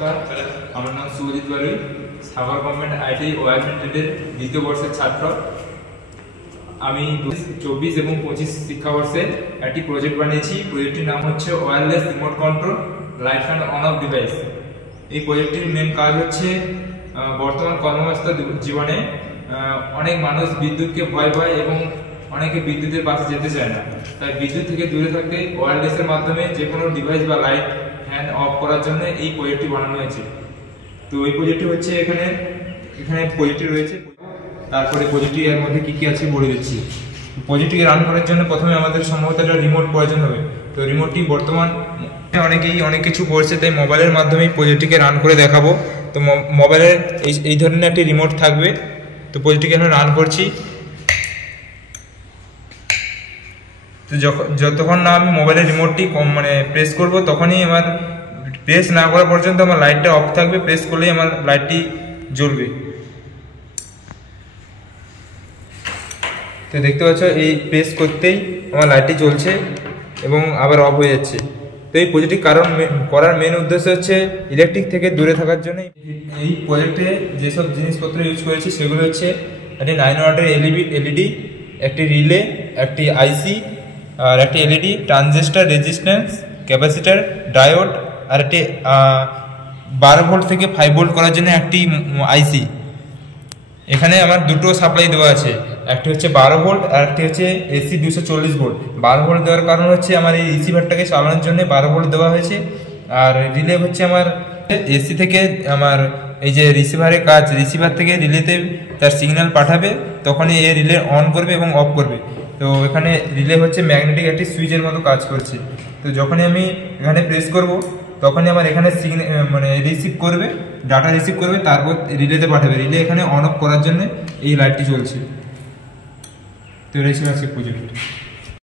নমস্কার, আমার নাম সুজিত বালুই। সাগর গভর্নমেন্ট আইটিআই ওয়্যার লিমিটেডের দ্বিতীয় বর্ষের ছাত্র। আমি 2024 এবং 25 শিক্ষাবর্ষে একটি প্রজেক্ট বানিয়েছি। প্রজেক্টটির নাম হচ্ছে wireless remote control light and on of device. এই প্রজেক্টটির মেন কাজ হচ্ছে বর্তমান কর্মব্যস্ত জীবনে অনেক মানুষ বিদ্যুৎকে ভয় পায় এবং অনেকে বিদ্যুতের পাশে যেতে চায় না। তাই বিদ্যুৎ থেকে দূরে থাকতে ওয়্যারলেসের মাধ্যমে যে কোনো ডিভাইস বা লাইট ফ্যান অফ করার জন্য এই প্রজেক্টটি বানানো হয়েছে। তো এই প্রজেক্টটি হচ্ছে এখানে প্রজেক্টটি রয়েছে। তারপরে প্রজেক্টটি এর মধ্যে কী কী আছে বলে দিচ্ছি। প্রজেক্টটিকে রান করার জন্য প্রথমে আমাদের সম্ভবত একটা রিমোট প্রয়োজন হবে। তো রিমোটটি বর্তমান অনেক কিছু করছে, তাই মোবাইলের মাধ্যমে প্রজেক্টটিকে রান করে দেখাবো। তো মোবাইলের এই ধরনের একটি রিমোট থাকবে। তো প্রজেক্টটিকে আমরা রান করছি। তো যতক্ষণ না আমি মোবাইলের রিমোটটি প্রেস করব, তখনই আমার প্রেস না করা পর্যন্ত আমার লাইটটা অফ থাকবে। প্রেস করলেই আমার লাইটটি জ্বলবে। তো দেখতে পাচ্ছ, এই প্রেস করতেই আমার লাইটটি জ্বলছে এবং আবার অফ হয়ে যাচ্ছে। তো এই প্রজেক্টটি করার মেন উদ্দেশ্য হচ্ছে ইলেকট্রিক থেকে দূরে থাকার জন্য। এই প্রজেক্টে যেসব জিনিসপত্র ইউজ করেছি সেগুলো হচ্ছে একটি 9 ওয়াটের এলইডি, একটি রিলে, একটি আইসি, আর একটি LED, transistor, resistance, capacitor, diode, আর একটি 12 ভোল্ট থেকে 5 ভোল্ট করার জন্য একটি আইসি। এখানে আমার দুটো সাপ্লাই দেওয়া আছে, একটি হচ্ছে 12 ভোল্ট আর একটি হচ্ছে এসি 240 ভোল্ট। 12 ভোল্ট দেওয়ার কারণ হচ্ছে আমার এই রিসিভারটাকে চালানোর জন্য 12 ভোল্ট দেওয়া হয়েছে। আর রিলে হচ্ছে আমার এসি থেকে আমার এই যে রিসিভারের কাজ, রিসিভার থেকে রিলেতে তার সিগন্যাল পাঠাবে, তখনই এই রিলে অন করবে এবং অফ করবে। তো এখানে রিলে হচ্ছে ম্যাগনেটিক একটি সুইচের মতো কাজ করছে। তো যখনই আমি এখানে প্রেস করব, তখনই আমার এখানে রিসিভ করবে, ডাটা রিসিভ করবে, তারপর রিলেতে পাঠাবে। রিলে এখানে অন অফ করার জন্য এই লাইটটি চলছে। তো এই ছিল আজকে প্রজেক্ট।